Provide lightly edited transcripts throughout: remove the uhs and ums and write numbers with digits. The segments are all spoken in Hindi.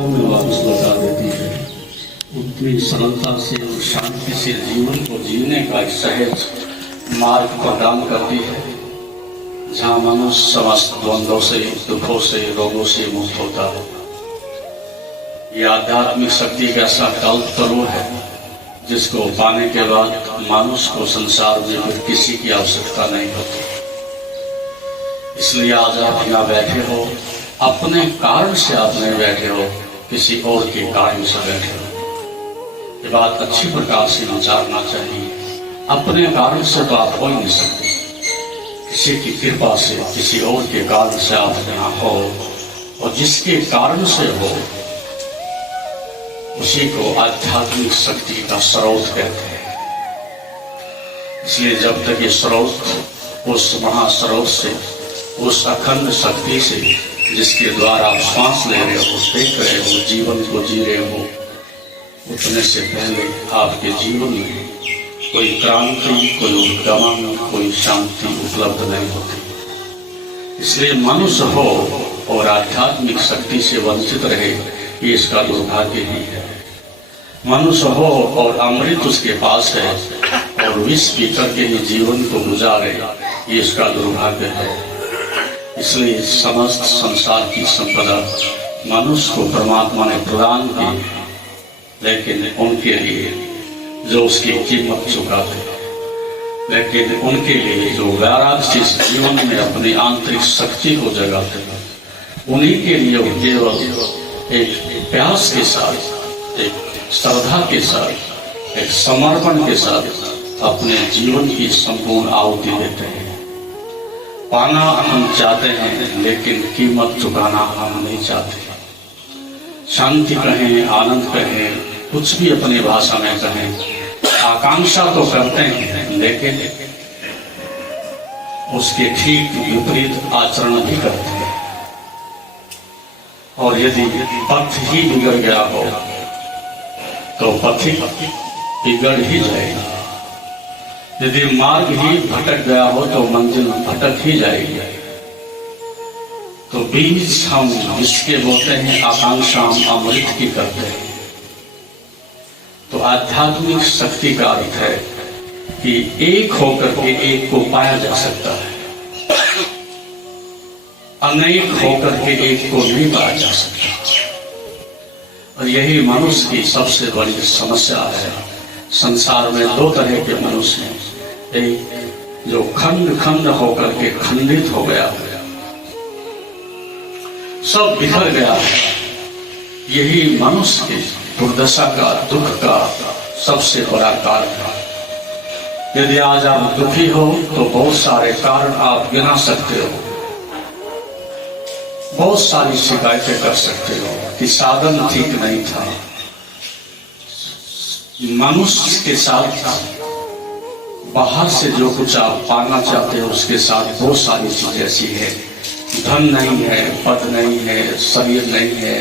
में वापस लौटा देती है। उतनी सरलता से और शांति से जीवन को जीने का एक सहज मार्ग प्रदान करती है, जहाँ मनुष्य समस्त द्वंद्वों से, दुखों से, रोगों से मुक्त होता है। यह आध्यात्मिक शक्ति का ऐसा कल्प तरुण है जिसको पाने के बाद मनुष्य को संसार में फिर किसी की आवश्यकता नहीं होती। इसलिए आज आप यहाँ बैठे हो, अपने कारण से आप नहीं बैठे हो, किसी और के कारण से बैठे हो। ये बात अच्छी प्रकार से विचारना चाहिए। अपने कारण से तो आप हो ही नहीं सकते, किसी की कृपा से, किसी और के कारण से आप यहाँ हो, और जिसके कारण से हो उसी को आध्यात्मिक शक्ति का स्रोत कहते हैं। इसलिए जब तक ये स्रोत उस महास्रोत से, उस अखंड शक्ति से जिसके द्वारा आप सांस ले रहे हो, देख रहे हो, जीवन को जी रहे हो, उठने से पहले आपके जीवन में कोई क्रांति, कोई उद्गमन, कोई शांति उपलब्ध नहीं होती। इसलिए मनुष्य हो और आध्यात्मिक शक्ति से वंचित रहे, ये इसका दुर्भाग्य ही है। मनुष्य हो और अमृत उसके पास है और विष पी करके ही जीवन को गुजारे, ये इसका दुर्भाग्य है। इसलिए समस्त संसार की संपदा मनुष्य को परमात्मा ने प्रदान की, लेकिन उनके लिए जो उसकी कीमत चुकाते, लेकिन उनके लिए जो वैराग्य से जीवन में अपनी आंतरिक शक्ति को जगाते, उन्हीं के लिए वो केवल एक प्यास के साथ, एक श्रद्धा के साथ, एक समर्पण के साथ अपने जीवन की संपूर्ण आहुति देते हैं। पाना हम चाहते हैं, लेकिन कीमत चुकाना हम नहीं चाहते। शांति कहें, आनंद कहें, कुछ भी अपनी भाषा में कहें, आकांक्षा तो करते हैं, लेकिन उसके ठीक विपरीत आचरण भी करते हैं। और यदि पथ ही बिगड़ गया हो तो पथिक बिगड़ ही जाएगा। यदि मार्ग ही भटक गया हो तो मंजिल भटक ही जाएगी। तो बीज हम जिसके बोते हैं, आकांक्षा हम अमृत की करते हैं। तो आध्यात्मिक शक्ति का अर्थ है कि एक होकर के एक को पाया जा सकता है, अनेक होकर के एक को नहीं पाया जा सकता। और यही मनुष्य की सबसे बड़ी समस्या है। संसार में दो तरह के मनुष्य हैं, एक जो खंड खंड होकर के खंडित हो गया, सब बिखर गया है। यही मनुष्य की दुर्दशा का, दुख का सबसे बड़ा कारण है। यदि आज आप दुखी हो तो बहुत सारे कारण आप गिना सकते हो, बहुत सारी शिकायतें कर सकते हो कि साधन ठीक नहीं था। मनुष्य के साथ बाहर से जो कुछ आप पाना चाहते हो, उसके साथ बहुत सारी चीजें ऐसी है। धन नहीं है, पद नहीं है, शरीर नहीं है,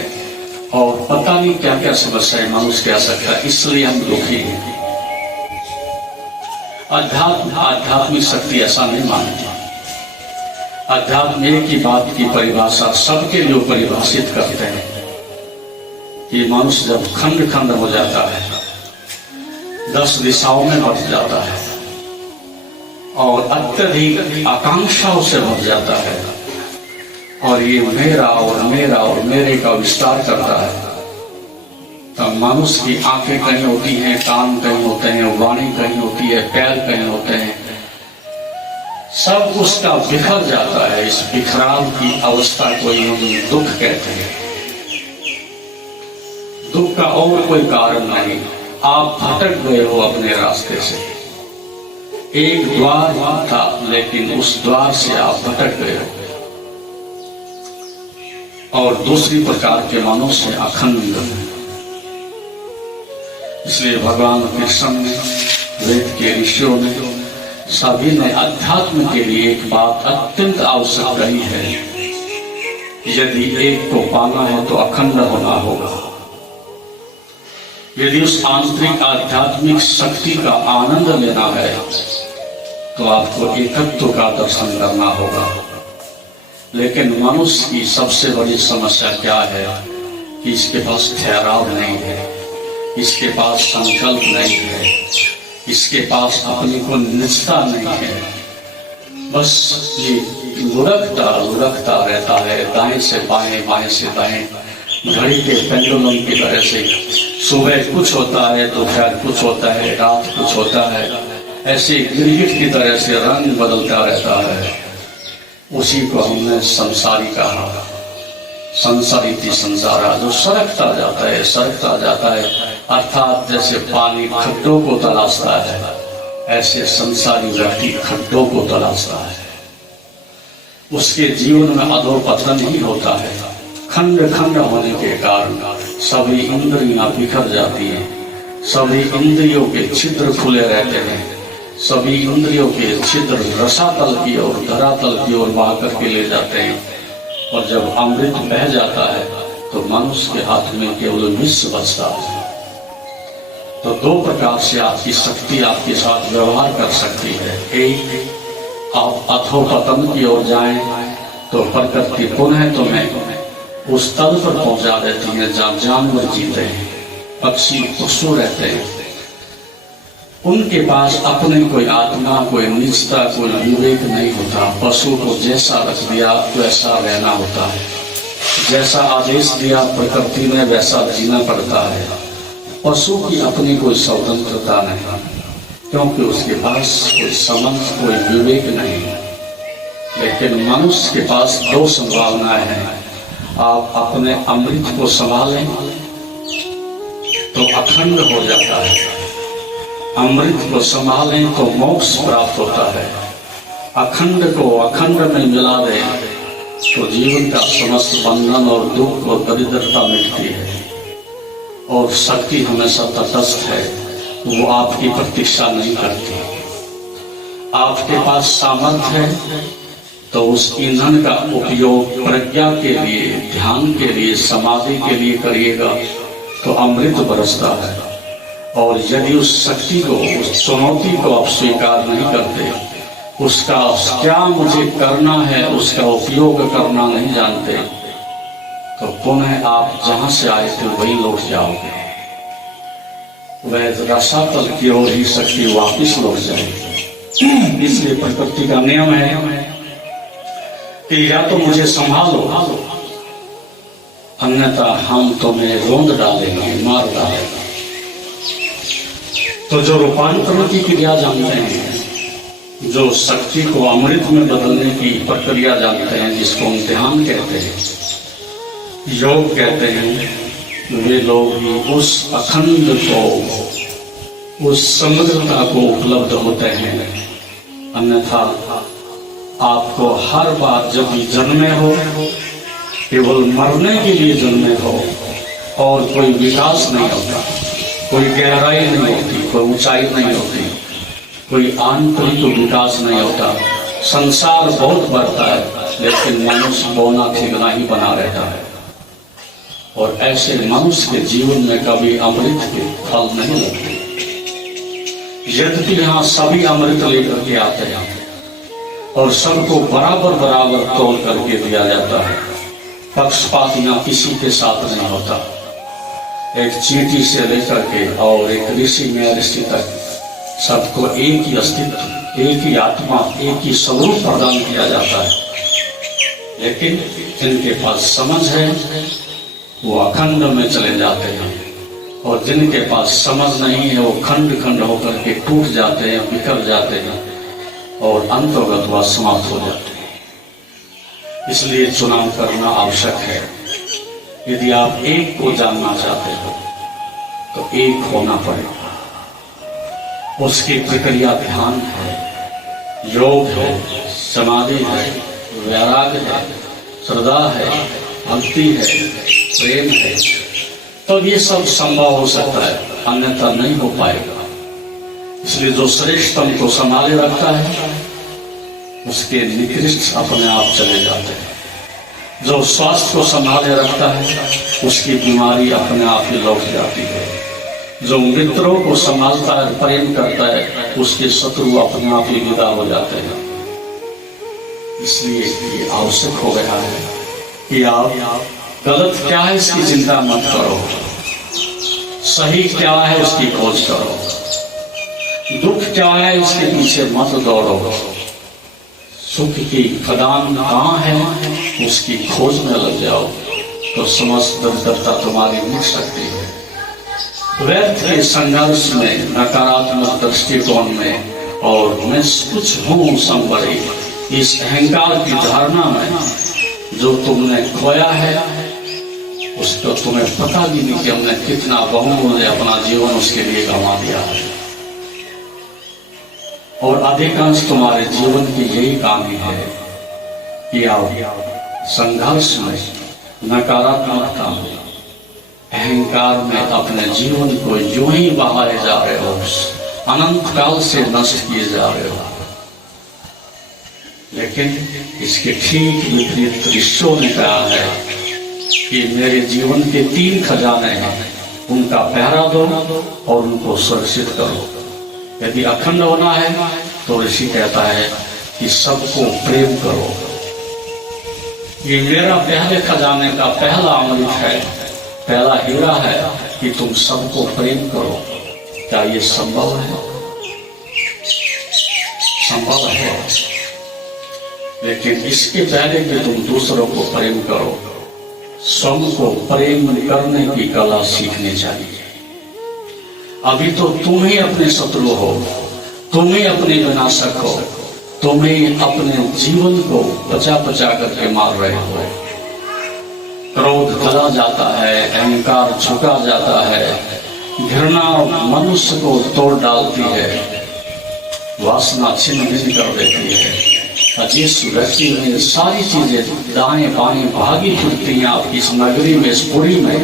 और पता नहीं क्या क्या समस्याएं मनुष्य कह सकता है, इसलिए हम दुखी हैं। आध्यात्मिक शक्ति ऐसा नहीं मानती। अध्यात्म एक ही बात की परिभाषा सबके लिए परिभाषित करते हैं कि मनुष्य जब खंड खंड हो जाता है, 10 दिशाओं में बट जाता है और अत्यधिक आकांक्षाओं से भर जाता है, और ये मेरा और मेरा और मेरे का विस्तार करता है, तब मनुष्य की आंखें कहीं होती हैं, कान कहीं होते हैं, वाणी कहीं होती है, पैर कहीं होते हैं, सब उसका बिखर जाता है। इस बिखराव की अवस्था को हम दुख कहते हैं। दुख का और कोई कारण नहीं, आप भटक गए हो अपने रास्ते से। एक द्वार था, लेकिन उस द्वार से आप भटक गए हो। और दूसरी प्रकार के मनुष्य अखंड। इसलिए भगवान कृष्ण ने, वेद के ऋषियों ने, सभी ने अध्यात्म के लिए एक बात अत्यंत आवश्यक रही है। यदि एक को पाना है तो अखंड होना होगा। यदि उस आंतरिक आध्यात्मिक शक्ति का आनंद लेना है तो आपको एकत्व का दर्शन करना होगा। लेकिन मनुष्य की सबसे बड़ी समस्या क्या है कि इसके पास ठहराव नहीं है, इसके पास संकल्प नहीं है, इसके पास अपने को निजता नहीं है। बस ये लुढ़कता रहता है, दाएं से बाएं, बाएं से दाएं, घड़ी के पेंडुलम की तरह से। सुबह कुछ होता है, दोपहर कुछ होता है, रात कुछ होता है, ऐसे गिरगिट की तरह से रंग बदलता रहता है। उसी को हमने संसारी कहा, संसारिति संसारा, जो सरकता जाता है, अर्थात जैसे पानी खड्डों को तलाशता है, ऐसे संसारी व्यक्ति खड्डों को तलाशता है। उसके जीवन में अधोपतन ही होता है। खंड खंड होने के कारण सभी इंद्रियां बिखर जाती हैं, सभी इंद्रियों के छिद्र खुले रहते हैं, सभी इंद्रियों के छिद्र रसातल की ओर, धरातल की ओर बहा करके ले जाते हैं। और जब अमृत बह जाता है तो मनुष्य के हाथ में केवल विष बचता है। तो दो प्रकार से आपकी शक्ति आपके साथ व्यवहार कर सकती है। एक, आप अधोपतन की ओर जाएं तो प्रकृति पुनः तुम्हें उस तल पर पहुंचा देती है जहाँ जानवर जीते हैं, पक्षी पशु रहते हैं। उनके पास अपने कोई आत्मा, कोई निजता, कोई विवेक नहीं होता। पशु को जैसा रख दिया वैसा रहना होता है, जैसा आदेश दिया प्रकृति ने वैसा जीना पड़ता है। पशु की अपनी कोई स्वतंत्रता नहीं, क्योंकि उसके पास कोई समझ, कोई विवेक नहीं। लेकिन मनुष्य के पास दो संभावनाएं हैं। आप अपने अमृत को संभालें तो अखंड हो जाता है, अमृत को संभालें तो मोक्ष प्राप्त होता है, अखंड को अखंड में मिला दें तो जीवन का समस्त बंधन और दुख और दरिद्रता मिटती है। और शक्ति हमेशा तटस्थ है, वो आपकी प्रतीक्षा नहीं करती। आपके पास सामर्थ्य है तो उस ईंधन का उपयोग प्रज्ञा के लिए, ध्यान के लिए, समाधि के लिए करिएगा तो अमृत बरसता है। और यदि उस शक्ति को, उस चुनौती को आप स्वीकार नहीं करते, उसका क्या मुझे करना है उसका उपयोग करना नहीं जानते, तो पुनः आप जहां से आए थे वहीं लौट जाओगे। वह रसातल की ओर ही शक्ति वापिस लौट जाएगी। इसलिए प्रकृति का नियम है कि या तो मुझे संभालो, अन्यथा हम तुम्हें रोंद डालेंगे, मार डालेंगे। तो जो रूपांतरण की क्रिया जानते हैं, जो शक्ति को अमृत में बदलने की प्रक्रिया जानते हैं, जिसको हम ध्यान कहते हैं, योग कहते हैं, वे लोग ही उस अखंड को, उस समग्रता को उपलब्ध होते हैं। अन्यथा आपको हर बार जब भी जन्मे हो, केवल मरने के लिए जन्मे हो और कोई विकास नहीं होता, कोई गहराई नहीं होती, कोई ऊंचाई नहीं होती, कोई आंतरिक विकास नहीं होता। संसार बहुत बढ़ता है लेकिन मनुष्य बौना ठिकाना ही बना रहता है। और ऐसे मनुष्य के जीवन में कभी अमृत के फल नहीं लगते। यद्यपि यहाँ सभी अमृत लेकर के आते हैं और सबको बराबर बराबर तोल करके दिया जाता है। पक्षपात यहाँ किसी के साथ नहीं होता। एक चींटी से लेकर के और एक ऋषि में ऋषि तक सबको एक ही अस्तित्व, एक ही आत्मा, एक ही स्वरूप प्रदान किया जाता है। लेकिन जिनके पास समझ है वो अखंड में चले जाते हैं, और जिनके पास समझ नहीं है वो खंड खंड होकर के टूट जाते हैं, बिखर जाते हैं और अंतर्गत व समाप्त हो जाते हैं। इसलिए चुनाव करना आवश्यक है। यदि आप एक को जानना चाहते हो तो एक होना पड़ेगा। उसकी प्रक्रिया ध्यान है, योग है, समाधि है, वैराग्य है, श्रद्धा है, भक्ति है, प्रेम है, तो ये सब संभव हो सकता है, अन्यथा नहीं हो पाएगा। इसलिए जो श्रेष्ठतम को संभाले रखता है उसके निकृष्ट अपने आप चले जाते हैं। जो स्वास्थ्य को संभाले रखता है उसकी बीमारी अपने आप ही लौट जाती है। जो मित्रों को संभालता है, प्रेम करता है, उसके शत्रु अपने आप ही विदा हो जाते हैं। इसलिए ये आवश्यक हो गया है कि आप गलत क्या है इसकी चिंता मत करो, सही क्या है उसकी खोज करो, दुख क्या है उसके पीछे मत दौड़ो, सुख की खदान कहाँ है उसकी खोज में लग जाओ, तो समस्त दरिद्रता तुम्हारी मिट सकती है। व्यर्थ के संघर्ष में, नकारात्मक दृष्टिकोण में और मैं कुछ हूं संवरी, इस अहंकार की धारणा में जो तुमने खोया है उसको तुम्हें पता भी नहीं कि हमने कितना बहुमूल्य अपना जीवन उसके लिए गंवा दिया है। और अधिकांश तुम्हारे जीवन की यही कहानी है कि आप संघर्ष में, नकारात्मकता में, अहंकार में अपने जीवन को यूं ही बहाए जा रहे हो, अनंत काल से नष्ट किए जा रहे हो। लेकिन इसके ठीक विपरीत ऋषियों ने कहा है कि मेरे जीवन के 3 खजाने हैं, उनका पहरा दो और उनको सुरक्षित करो। यदि अखंड होना है तो ऋषि कहता है कि सबको प्रेम करो। ये मेरा पहले खजाने का पहला अमृत है, पहला हीरा है कि तुम सबको प्रेम करो। क्या ये संभव है? संभव है, लेकिन इसके पहले कि तुम दूसरों को प्रेम करो, स्वयं को प्रेम करने की कला सीखनी चाहिए। अभी तो तुम ही अपने शत्रु हो, तुम ही अपने विनाशक हो, तुम ही अपने जीवन को बचा बचा करके मार रहे हो। क्रोध गला जाता है, अहंकार झुका जाता है, घृणा मनुष्य को तोड़ डालती है, वासना छिन्न भिन्न कर देती है। जिस व्यक्ति में सारी चीजें दाएं बाएं भागी फिरती हैं आपकी इस नगरी में, इस पुरी में,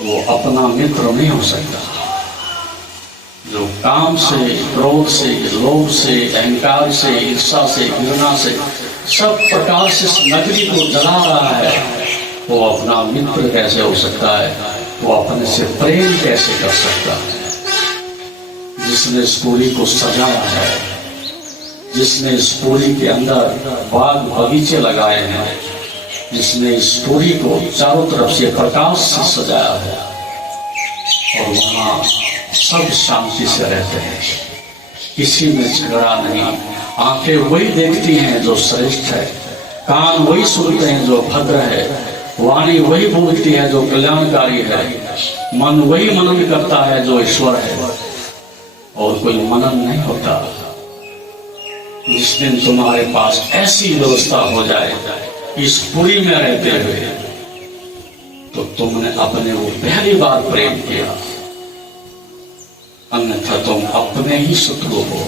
वो अपना मित्र नहीं हो सकता। जो काम से, क्रोध से, लोभ से, अहंकार से, ईर्षा से, घृणा से सब प्रकार से इस नगरी को जला रहा है, वो अपना मित्र कैसे हो सकता है? वो अपने से प्रेम कैसे कर सकता है? जिसने इस पुरी को सजाया है, जिसने इस पुरी के अंदर बाग बगीचे लगाए हैं, जिसने इस पुरी को चारों तरफ से प्रकाश से सजाया है और वहां सब शांति से रहते हैं, किसी में झगड़ा नहीं। आंखें वही देखती हैं जो श्रेष्ठ है, कान वही सुनते हैं जो भद्र है, वाणी वही बोलती है जो कल्याणकारी है, मन वही मनन करता है जो ईश्वर है, और कोई मनन नहीं होता। जिस दिन तुम्हारे पास ऐसी व्यवस्था हो जाए इस पुरी में रहते हुए, तो तुमने अपने वो पहली बार प्रेम किया, अन्यथा तुम अपने ही शत्रु हो।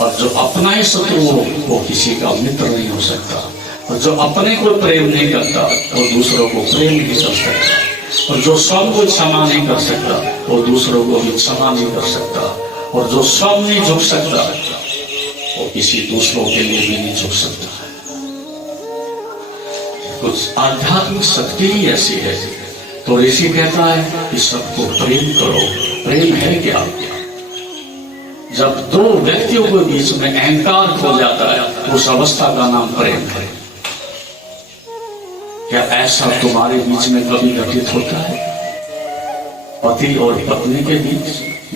और जो अपना ही शत्रु हो वो किसी का मित्र नहीं हो सकता। और जो अपने को प्रेम नहीं करता वो दूसरों को प्रेम नहीं कर सकता। और जो स्वयं को क्षमा नहीं कर सकता वो दूसरों को भी क्षमा नहीं कर सकता। और जो स्वयं नहीं झुक सकता वो किसी दूसरों के लिए भी नहीं झुक सकता। कुछ आध्यात्मिक शक्ति ही ऐसी है। तो ऋषि कहता है कि सबको प्रेम करो। प्रेम है क्या? जब दो व्यक्तियों के बीच में अहंकार खो जाता है उस अवस्था का नाम प्रेम है। क्या ऐसा तुम्हारे बीच में कभी घटित होता है? पति और पत्नी के बीच,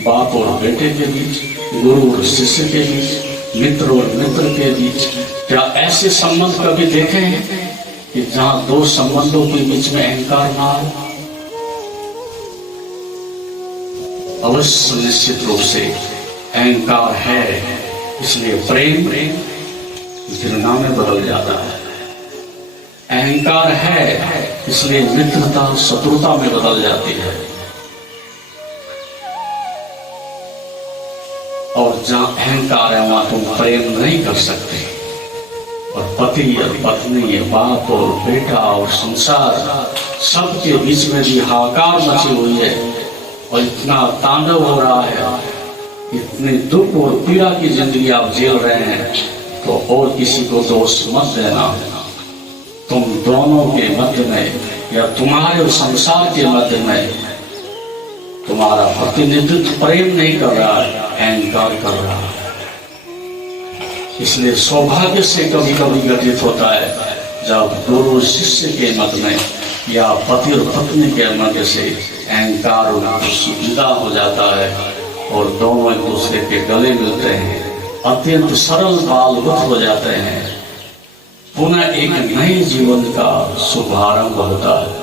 बाप और बेटे के बीच, गुरु और शिष्य के बीच, मित्र और मित्र के बीच, क्या ऐसे संबंध कभी देखे हैं कि जहां दो संबंधों के बीच में अहंकार ना हो? अवश्य निश्चित रूप से अहंकार है, इसलिए प्रेम घृणा में बदल जाता है। अहंकार है इसलिए मित्रता शत्रुता में बदल जाती है। और जहां अहंकार है वहां तुम प्रेम नहीं कर सकते। और पति और पत्नी, बाप और बेटा और संसार, सबके बीच में भी हाहाकार मची हुई है और इतना तांडव हो रहा है, इतने दुख और पीड़ा की जिंदगी आप झेल रहे हैं, तो और किसी को दोष मत देना। तुम दोनों के मध्य में या तुम्हारे और संसार के मध्य में तुम्हारा प्रतिनिधित्व प्रेम नहीं कर रहा है, अहंकार कर रहा है। इसलिए सौभाग्य से कभी कभी घटित होता है जब गुरु शिष्य के मत में या पति और पत्नी के मध्य से अहंकार विदा हो जाता है और दोनों एक दूसरे के गले मिलते हैं, अत्यंत सरल बालवत हो जाते हैं, पुनः एक नए जीवन का शुभारंभ होता है।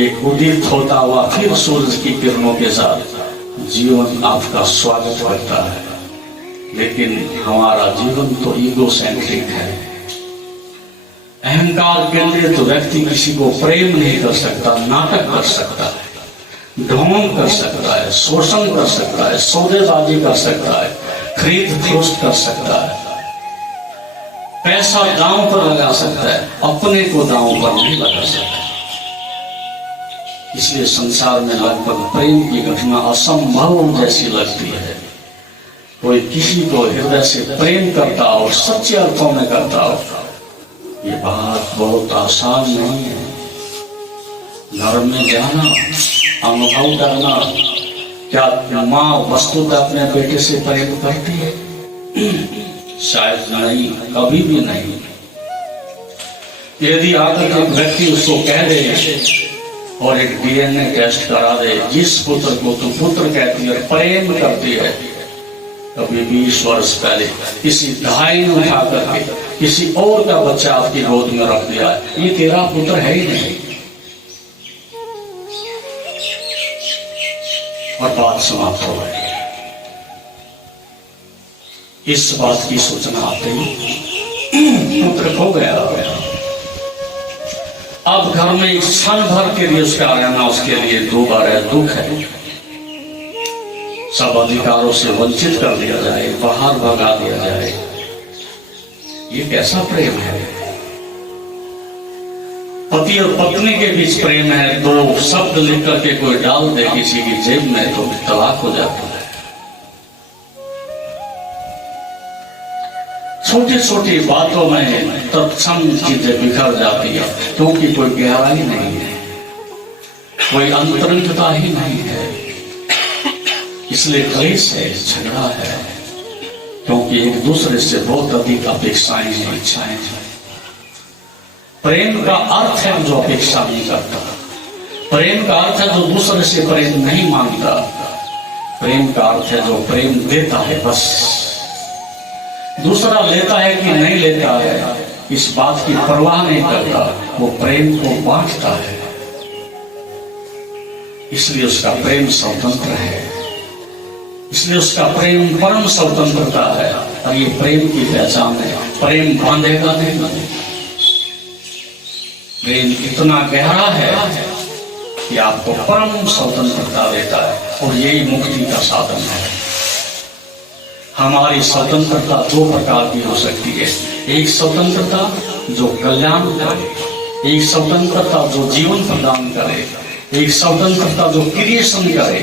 एक उदित होता हुआ फिर सूरज की किरणों के साथ जीवन आपका स्वागत करता है। लेकिन हमारा जीवन तो ईगो सेंट्रिक है। अहंकार केंद्रित तो व्यक्ति किसी को प्रेम नहीं कर सकता, नाटक कर सकता है, ढोंग कर सकता है, शोषण कर सकता है, सौदेबाजी कर सकता है, खरीद फरोख्त कर सकता है, पैसा दांव पर लगा सकता है, अपने को दांव पर नहीं लगा सकता। इसलिए संसार में लगभग प्रेम की घटना असंभव जैसी लगती है। कोई किसी को हृदय से प्रेम करता हो, सच्चे अर्थों में करता हो, ये बात बहुत आसान नहीं है। घर में जाना, अनुभव करना, क्या माँ वस्तुतः अपने बेटे से प्रेम करती है? शायद नहीं, कभी भी नहीं। यदि आकर एक व्यक्ति उसको कह दे और एक डीएनए टेस्ट करा दे, जिस पुत्र को तू पुत्र कहती है, प्रेम करती है, कभी 20 वर्ष पहले किसी ढाई ने उठा करके किसी और का बच्चा आपकी गोद में रख दिया, ये तेरा पुत्र है ही नहीं, और बात समाप्त हो गई। इस बात की सूचना आते ही पुत्र खो गया। अब घर में एक क्षण भर के लिए उसका आना उसके लिए दोबारा दुख है। सब अधिकारों से वंचित कर दिया जाए, बाहर भगा दिया जाए, ये कैसा प्रेम है? पति और पत्नी के बीच प्रेम है, दो शब्द लिख करके कोई डाल दे किसी की जेब में तो तलाक हो जाता है। छोटी छोटी बातों में तत्सम चीजें बिखर जाती है, क्योंकि कोई गहराई नहीं है, कोई अंतरंगता ही नहीं है। इसलिए क्लेश है, झगड़ा है, क्योंकि एक दूसरे से बहुत अधिक अपेक्षाएं हैं, इच्छाएं हैं। प्रेम का अर्थ है जो अपेक्षा नहीं करता, प्रेम का अर्थ है जो दूसरे से प्रेम नहीं मांगता, प्रेम का अर्थ है जो प्रेम देता है। बस दूसरा लेता है कि नहीं लेता है इस बात की परवाह नहीं करता, वो प्रेम को बांटता है। इसलिए उसका प्रेम स्वतंत्र है, इसलिए उसका प्रेम परम स्वतंत्रता है। और ये प्रेम की पहचान है। प्रेम बांधेगा नहीं, प्रेम इतना गहरा है कि आपको परम स्वतंत्रता देता है, और यही मुक्ति का साधन है। हमारी स्वतंत्रता दो प्रकार की हो सकती है। एक स्वतंत्रता जो कल्याण करे, एक स्वतंत्रता जो जीवन प्रदान करे, एक स्वतंत्रता जो क्रिएशन करे,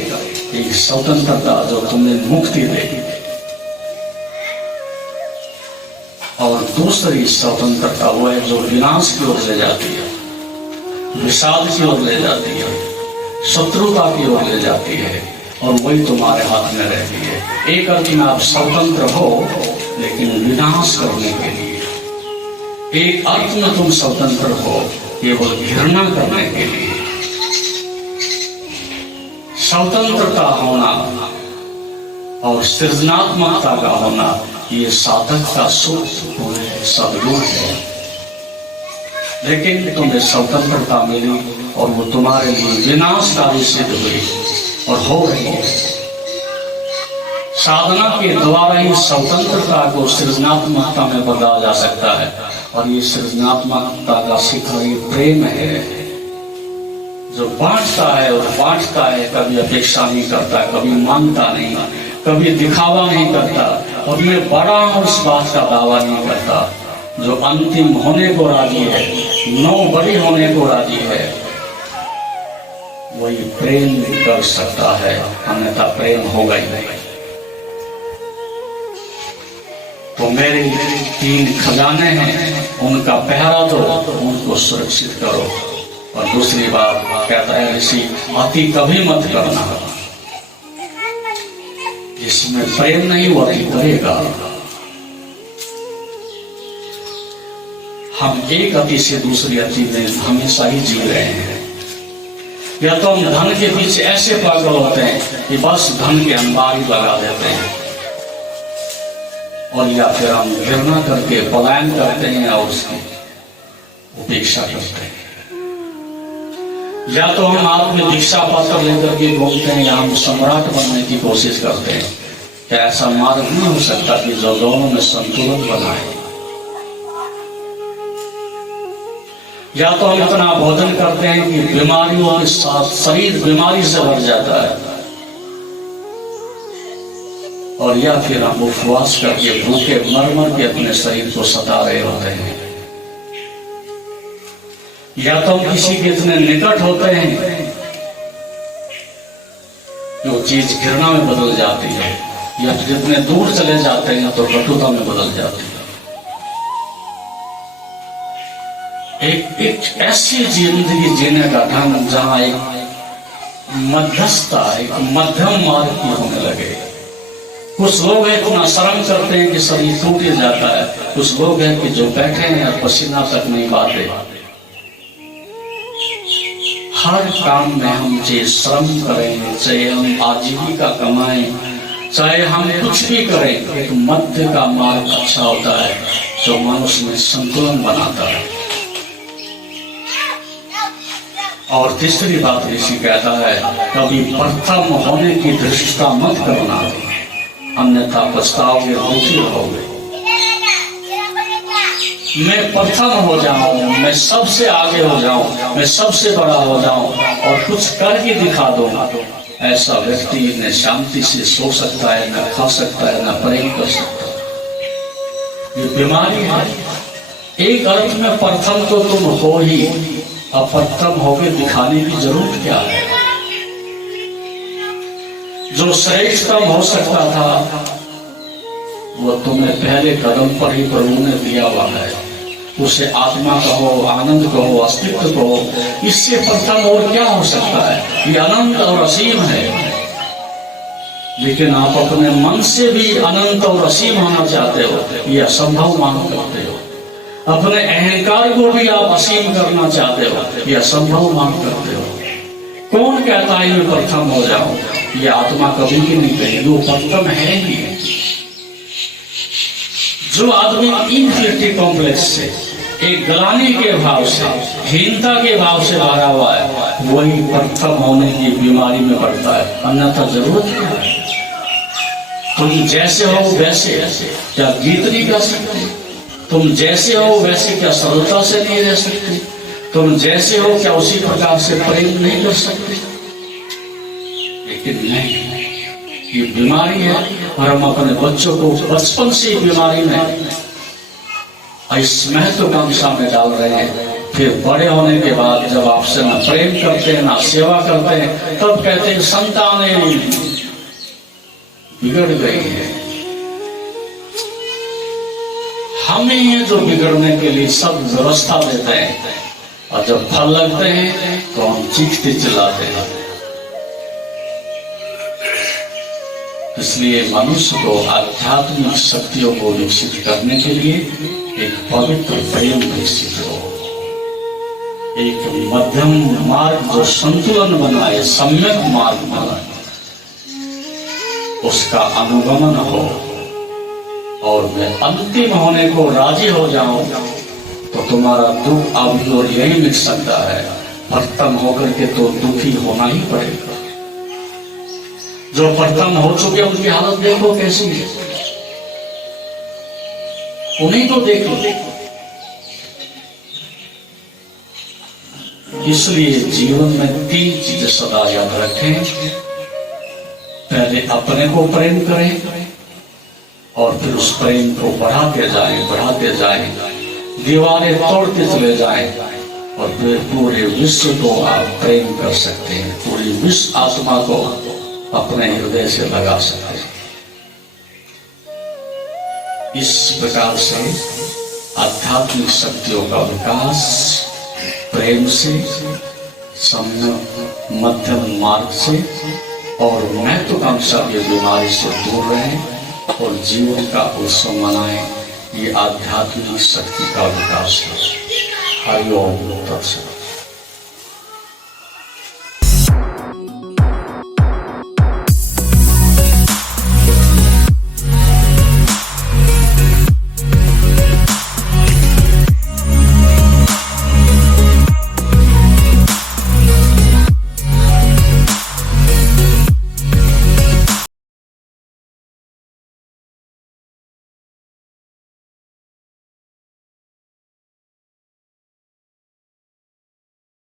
एक स्वतंत्रता जो तुम्हें मुक्ति देगी, और दूसरी स्वतंत्रता वो है जो विनाश की ओर ले जाती है, विषाद की ओर ले जाती है, शत्रुता की ओर ले जाती है, और वही तुम्हारे हाथ में रहती है। एक अर्थ में आप स्वतंत्र हो, लेकिन विनाश करने के लिए। एक अर्थ में तुम स्वतंत्र हो, केवल घृणा करने के लिए। स्वतंत्रता होना और सृजनात्मकता का होना, ये साधक का सुख है, सद्गुण है। लेकिन तुम्हें स्वतंत्रता मिली और वो तुम्हारे लिए विनाशकारी सिद्ध हुई और हो रही है। साधना के द्वारा ही स्वतंत्रता को सृजनात्मकता में बदला जा सकता है, और ये सृजनात्मकता का शिखर ये प्रेम है जो बांटता है और बांटता है, कभी अपेक्षा नहीं करता, कभी मांगता नहीं, कभी दिखावा नहीं करता, और मैं बड़ा हूं इस बात का दावा नहीं करता, जो अंतिम होने को राजी है, 9 बड़ी होने को राजी है, वही प्रेम कर सकता है, अन्यथा प्रेम होगा ही नहीं। तो मेरे 3 खजाने हैं, उनका पहरा दो, उनको सुरक्षित करो। और दूसरी बात कहता है ऋषि, अति कभी मत करना, जिसमें प्रेम नहीं वो अति करेगा। हम एक अति से दूसरी अति में हमेशा ही जी रहे हैं। या तो हम धन के पीछे ऐसे पागल होते हैं कि बस धन के अंबार ही लगा देते हैं, और या फिर हम घृणा करके पलायन करते हैं और उसकी उपेक्षा करते हैं। या तो हम आपने दीक्षा पत्र लेकर के घूमते हैं, या हम सम्राट बनने की कोशिश करते हैं। क्या ऐसा मार्ग नहीं हो सकता कि जो दोनों में संतुलन बनाए? या तो हम इतना भोजन करते हैं कि बीमारियों के साथ शरीर बीमारी से भर जाता है, और या फिर हम उपवास करके भूखे मर मर के अपने शरीर को सता रहे होते हैं। या तो हम किसी के इतने निकट होते हैं कि वो चीज घृणा में बदल जाती है, या फिर जितने दूर चले जाते हैं तो कटुता में बदल जाती है। एक ऐसी जिंदगी जीने का ढंग जहां एक मध्यस्थता, एक मध्यम मार्ग की होने लगे। कुछ लोग इतना शर्म करते हैं कि शरीर टूट जाता है, कुछ लोग हैं कि जो बैठे हैं पसीना तक नहीं बहाते। हर काम में हम चाहे श्रम करें, चाहे हम आजीविका कमाएं, चाहे हम कुछ भी करें, एक मध्य का मार्ग अच्छा होता है जो मनुष्य में संतुलन बनाता है। और तीसरी बात ऋषि कहता है, कभी प्रथम होने की धृष्टता मत करना, अन्यथा पछताओगे, दुखी रहोगे। मैं प्रथम हो जाऊं, मैं सबसे आगे हो जाऊं, मैं सबसे बड़ा हो जाऊं और कुछ करके दिखा दूंगा, ऐसा व्यक्ति न शांति से सो सकता है, न खा सकता है, न प्रेम कर सकता है। ये बीमारी है। एक अर्थ में प्रथम तो तुम हो ही, अप्रथम होकर दिखाने की जरूरत क्या है? जो श्रेष्ठतम हो सकता था वो तुम्हें पहले कदम पर ही प्रभु ने दिया हुआ है। उसे आत्मा कहो, आनंद कहो, अस्तित्व कहो, इससे प्रथम और क्या हो सकता है? ये अनंत और असीम है। लेकिन आप अपने मन से भी अनंत और असीम होना चाहते हो, ये असंभव मान करते हो। अपने अहंकार को भी आप असीम करना चाहते हो, ये असंभव मान करते हो। कौन कहता है मैं प्रथम हो जाऊं? ये आत्मा कभी भी नहीं कहेगी वो प्रथम है ही। जो आदमी इनफिनिटी कॉम्प्लेक्स से, एक ग्लानि के भाव से, हीनता के भाव से भरा हुआ है, वही प्रथम होने की बीमारी में पड़ता है। अन्यथा जरूरत क्या है? तुम जैसे हो वैसे क्या गीत नहीं गा सकते? तुम जैसे हो वैसे क्या सरलता से नहीं रह सकते? तुम जैसे हो क्या उसी प्रकार से प्रेम नहीं कर सकते? लेकिन नहीं, ये बीमारी है, और हम अपने बच्चों को बचपन से बीमारी में इस महत्वाकांक्षा में डाल रहे हैं। फिर बड़े होने के बाद जब आपसे ना प्रेम करते हैं, ना सेवा करते हैं, तब कहते हैं संतानें बिगड़ गई है। हम ही हैं जो बिगड़ने के लिए सब व्यवस्था देते हैं, और जब फल लगते हैं तो हम चीखते चिल्लाते हैं। इसलिए मनुष्य को आध्यात्मिक शक्तियों को विकसित करने के लिए एक पवित्र प्रेम विकसित हो, एक मध्यम मार्ग जो संतुलन बनाए, सम्यक मार्ग बनाए, उसका अनुगमन हो, और मैं अंतिम होने को राजी हो जाऊं तो तुम्हारा दुख अभी और यही मिट सकता है। प्रथम होकर के तो दुखी होना ही पड़ेगा। जो प्रथम हो चुके उनकी हालत देखो कैसी है, उन्हीं को देखो। इसलिए जीवन में 3 चीजें सदा याद रखें। पहले अपने को प्रेम करें, और फिर उस प्रेम को बढ़ाते जाएं, दीवारें तोड़ते चले जाएं, और फिर पूरे विश्व को आप प्रेम कर सकते हैं। पूरी विश्व आत्मा को अपने हृदय से लगा सकते हैं। इस प्रकार से आध्यात्मिक शक्तियों का विकास प्रेम से, सम्यक मध्यम मार्ग से, और महत्वाकांक्षा की बीमारी से दूर रहें और जीवन का उत्सव मनाएं। ये आध्यात्मिक शक्ति का विकास है। हरिओम तत्सत।